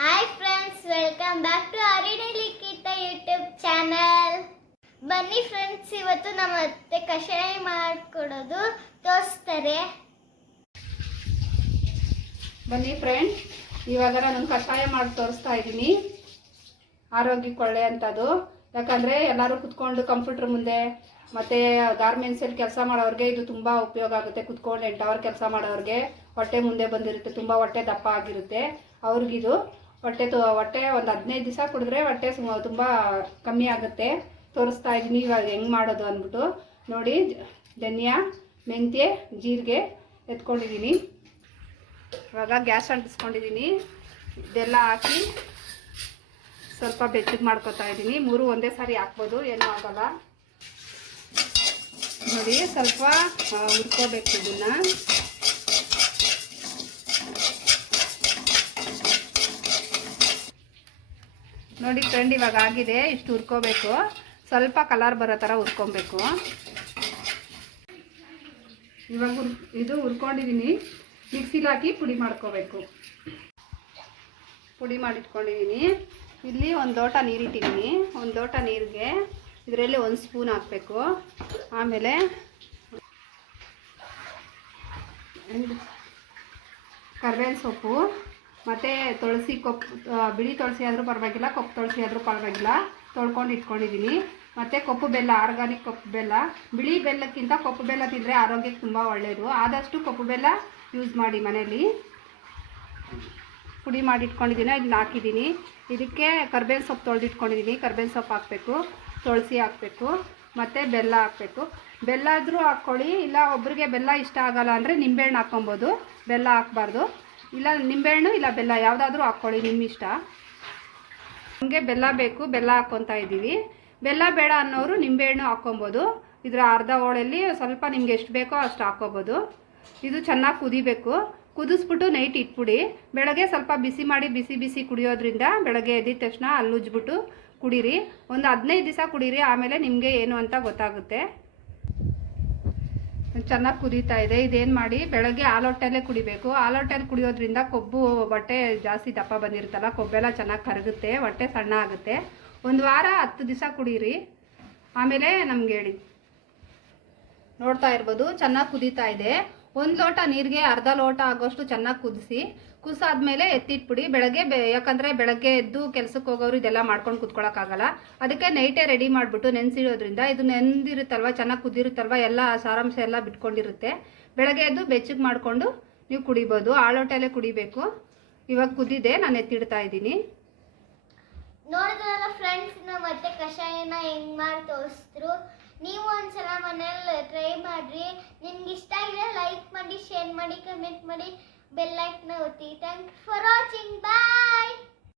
Hi friends welcome back to ಅರಿಡಿ Likhita YouTube channel ಬನ್ನಿ friends ಇವತ್ತು ನಮ್ಮ ಅತ್ತೆ ಕಷಾಯ ಮಾಡಿಕೊಡೋದು. ತೋರಿಸ್ತಾರೆ. ಬನ್ನಿ ಫ್ರೆಂಡ್ ಇವಾಗ ನಾನು ಕಷಾಯ ಮಾಡಿ ತೋರಿಸ್ತಾ ಇದ್ದೀನಿ. ಆರೋಗ್ಯಕ್ಕೆ ಒಳ್ಳೆ ಅಂಥದ್ದು ಯಾಕಂದರೆ ಎಲ್ಲರೂ ಕುತ್ಕೊಂಡು ಕಂಪ್ಯೂಟರ್ ಮುಂದೆ, ಮತ್ತು ಗಾರ್ಮೆಂಟ್ಸಲ್ಲಿ ಕೆಲಸ ಮಾಡೋರಿಗೆ ಇದು ತುಂಬ ಉಪಯೋಗ ಆಗುತ್ತೆ. ಕುತ್ಕೊಂಡು ಎಂಟು ಅವರ್ ಕೆಲಸ ಮಾಡೋರಿಗೆ ಹೊಟ್ಟೆ ಮುಂದೆ ಬಂದಿರುತ್ತೆ, ತುಂಬ ಹೊಟ್ಟೆ ದಪ್ಪ ಆಗಿರುತ್ತೆ. ಅವ್ರಿಗಿದು ಹೊಟ್ಟೆ ತು, ಹೊಟ್ಟೆ ಒಂದು ಹದಿನೈದು ದಿವಸ ಕುಡಿದ್ರೆ ಹೊಟ್ಟೆ ತುಂಬ ಕಮ್ಮಿ ಆಗುತ್ತೆ. ತೋರಿಸ್ತಾ ಇದ್ದೀನಿ, ಇವಾಗ ಹೆಂಗೆ ಮಾಡೋದು ಅಂದ್ಬಿಟ್ಟು. ನೋಡಿ ಧನಿಯಾ, ಮೆಂತ್ಯ, ಜೀರಿಗೆ ಎತ್ಕೊಂಡಿದ್ದೀನಿ. ಇವಾಗ ಗ್ಯಾಸ್ ಅಂಟಿಸ್ಕೊಂಡಿದ್ದೀನಿ. ಇದೆಲ್ಲ ಹಾಕಿ ಸ್ವಲ್ಪ ಬೆಚ್ಚಗೆ ಮಾಡ್ಕೊತಾ ಇದ್ದೀನಿ. ಮೂರು ಒಂದೇ ಸಾರಿ ಹಾಕ್ಬೋದು, ಏನೂ ಆಗಲ್ಲ. ನೋಡಿ, ಸ್ವಲ್ಪ ಹುರ್ಕೋಬೇಕು ಇದನ್ನ. ನೋಡಿ ಫ್ರೆಂಡ್ ಇವಾಗ ಆಗಿದೆ, ಇಷ್ಟು ಹುರ್ಕೋಬೇಕು. ಸ್ವಲ್ಪ ಕಲರ್ ಬರೋ ಥರ ಹುರ್ಕೊಬೇಕು. ಇವಾಗ ಇದು ಹುರ್ಕೊಂಡಿದ್ದೀನಿ ಮಿಕ್ಸಿಲಿ ಹಾಕಿ ಪುಡಿ ಮಾಡ್ಕೋಬೇಕು. ಪುಡಿ ಮಾಡಿಟ್ಕೊಂಡಿದ್ದೀನಿ ಇಲ್ಲಿ ಒಂದು ಲೋಟ ನೀರಿಟ್ಟಿದ್ದೀನಿ ಒಂದು ಲೋಟ ನೀರಿಗೆ ಇದರಲ್ಲಿ ಒಂದು ಸ್ಪೂನ್ ಹಾಕಬೇಕು. ಆಮೇಲೆ ಕರ್ಬೇವಿನ ಸೊಪ್ಪು. ಮತ್ತು ತುಳಸಿ ಕೊಪ್ಪು ಬಿಳಿ ತುಳಸಿ ಆದರೂ ಪರವಾಗಿಲ್ಲ, ಕೊಪ್ಪು ತುಳಸಿ ಆದರೂ ಪರವಾಗಿಲ್ಲ. ತೊಳ್ಕೊಂಡು ಇಟ್ಕೊಂಡಿದ್ದೀನಿ ಮತ್ತು ಕೊಪ್ಪು ಬೆಲ್ಲ, ಆರ್ಗಾನಿಕ್ ಕೊಪ್ಪು ಬೆಲ್ಲ. ಬಿಳಿ ಬೆಲ್ಲಕ್ಕಿಂತ ಕೊಪ್ಪು ಬೆಲ್ಲ ತಿಂದರೆ ಆರೋಗ್ಯಕ್ಕೆ ತುಂಬ ಒಳ್ಳೆಯದು ಆದಷ್ಟು ಕೊಪ್ಪು ಬೆಲ್ಲ ಯೂಸ್ ಮಾಡಿ ಮನೆಯಲ್ಲಿ. ಪುಡಿ ಮಾಡಿ ಇಟ್ಕೊಂಡಿದ್ದೀನಿ ಇದನ್ನ ಹಾಕಿದ್ದೀನಿ ಇದಕ್ಕೆ ಕರ್ಬೇವಿನ ಸೊಪ್ಪು ತೊಳೆದಿಟ್ಕೊಂಡಿದ್ದೀನಿ ಕರ್ಬೇವಿನ ಸೊಪ್ಪು ಹಾಕಬೇಕು, ತುಳಸಿ ಹಾಕಬೇಕು, ಮತ್ತು ಬೆಲ್ಲ ಹಾಕಬೇಕು. ಬೆಲ್ಲ ಆದರೂ ಹಾಕ್ಕೊಳ್ಳಿ, ಇಲ್ಲ ಒಬ್ರಿಗೆ ಬೆಲ್ಲ ಇಷ್ಟ ಆಗಲ್ಲ ಅಂದರೆ ನಿಂಬೆಹಣ್ಣು ಹಾಕ್ಕೊಬೋದು. ಬೆಲ್ಲ ಹಾಕ್ಬಾರ್ದು. ಇಲ್ಲ ನಿಂಬೆಹಣ್ಣು ಇಲ್ಲ, ಬೆಲ್ಲ ಯಾವುದಾದ್ರೂ ಹಾಕ್ಕೊಳ್ಳಿ ನಿಮ್ಮ ಇಷ್ಟ ನಮಗೆ ಬೆಲ್ಲ ಬೇಕು, ಬೆಲ್ಲ ಹಾಕ್ಕೊತಾ ಇದ್ದೀವಿ. ಬೆಲ್ಲ ಬೇಡ ಅನ್ನೋರು ನಿಂಬೆಹಣ್ಣು ಹಾಕ್ಕೊಬೋದು. ಇದರ ಅರ್ಧ ಹೋಳಲ್ಲಿ ಸ್ವಲ್ಪ ನಿಮ್ಗೆ ಎಷ್ಟು ಬೇಕೋ ಅಷ್ಟು ಹಾಕ್ಕೊಬೋದು. ಇದು ಚೆನ್ನಾಗಿ ಕುದಿಬೇಕು. ಕುದಿಸ್ಬಿಟ್ಟು ನೈಟ್ ಇಟ್ಬಿಡಿ. ಬೆಳಗ್ಗೆ ಸ್ವಲ್ಪ ಬಿಸಿ ಮಾಡಿ, ಬಿಸಿ ಬಿಸಿ ಕುಡಿಯೋದ್ರಿಂದ ಬೆಳಗ್ಗೆ ಎದ್ದಿದ ತಕ್ಷಣ ಅಲ್ಲುಜ್ಬಿಟ್ಟು ಕುಡೀರಿ. ಒಂದು ಹದಿನೈದು ದಿವಸ ಕುಡೀರಿ, ಆಮೇಲೆ ನಿಮಗೆ ಏನು ಅಂತ ಗೊತ್ತಾಗುತ್ತೆ. ಚೆನ್ನಾಗಿ ಕುದೀತಾ ಇದೆ. ಇದೇನು ಮಾಡಿ? ಬೆಳಗ್ಗೆ ಹಾಲೊಟ್ಟೆಲ್ಲೇ ಕುಡಿಬೇಕು. ಹಾಲೊಟ್ಟೆಲ್ಲಿ ಕುಡಿಯೋದ್ರಿಂದ ಕೊಬ್ಬು ಹೊಟ್ಟೆ ಜಾಸ್ತಿ ದಪ್ಪ ಬಂದಿರುತ್ತಲ್ಲ, ಕೊಬ್ಬೆಲ್ಲ ಚೆನ್ನಾಗಿ ಕರಗುತ್ತೆ, ಹೊಟ್ಟೆ ಸಣ್ಣ ಆಗುತ್ತೆ. ಒಂದು ವಾರ ಹತ್ತು ದಿವಸ ಕುಡೀರಿ. ಆಮೇಲೆ ನಮ್ಗೆ ಹೇಳಿ. ನೋಡ್ತಾ ಇರ್ಬೋದು, ಚೆನ್ನಾಗಿ ಕುದೀತಾ ಇದೆ. ಒಂದು ಲೋಟ ನೀರಿಗೆ ಅರ್ಧ ಲೋಟ ಆಗೋಷ್ಟು ಚೆನ್ನಾಗಿ ಕುದಿಸಿ ಕುಸಾದ್ಮೇಲೆ ಎತ್ತಿಟ್ಬಿಡಿ. ಬೆಳಗ್ಗೆ ಯಾಕಂದ್ರೆ ಯಾಕಂದರೆ ಬೆಳಗ್ಗೆ ಎದ್ದು ಕೆಲಸಕ್ಕೆ ಹೋಗೋರು ಇದೆಲ್ಲ ಮಾಡ್ಕೊಂಡು ಕುತ್ಕೊಳ್ಳೋಕ್ಕಾಗಲ್ಲ ಅದಕ್ಕೆ ನೈಟೇ ರೆಡಿ ಮಾಡಿಬಿಟ್ಟು ನೆನೆಸಿಡೋದ್ರಿಂದ ಇದು ನೆಂದಿರುತ್ತಲ್ವ, ಚೆನ್ನಾಗಿ ಕುದಿರುತ್ತಲ್ವ, ಎಲ್ಲ ಸಾರಾಂಶ ಎಲ್ಲ ಬಿಟ್ಕೊಂಡಿರುತ್ತೆ. ಬೆಳಗ್ಗೆ ಎದ್ದು ಬೆಚ್ಚಗೆ ಮಾಡಿಕೊಂಡು ನೀವು ಕುಡಿಬೋದು. ಆಳೋಟೆಲೆ ಕುಡಿಬೇಕು. ಇವಾಗ ಕುದಿದೆ, ನಾನು ಎತ್ತಿಡ್ತಾ ಇದ್ದೀನಿ. ನೋಡಿದ್ರಲ್ಲ ಫ್ರೆಂಡ್ಸ್ ನಮ್ಮ ಅತ್ತೆ ಕಷಾಯನ ಹೆಂಗ್ ಮಾಡಿ ನೀವು ಒಂದ್ಸಲ ಮನೇಲಿ ಟ್ರೈ ಮಾಡ್ರಿ. ನಿಮ್ಗೆ ಇಷ್ಟ ಶೇರ್ ಮಾಡಿ ಕಮೆಂಟ್ ಮಾಡಿ ಬೆಲ್ ಲೈಕ್ನ ಒತ್ತಿ. Thank for watching bye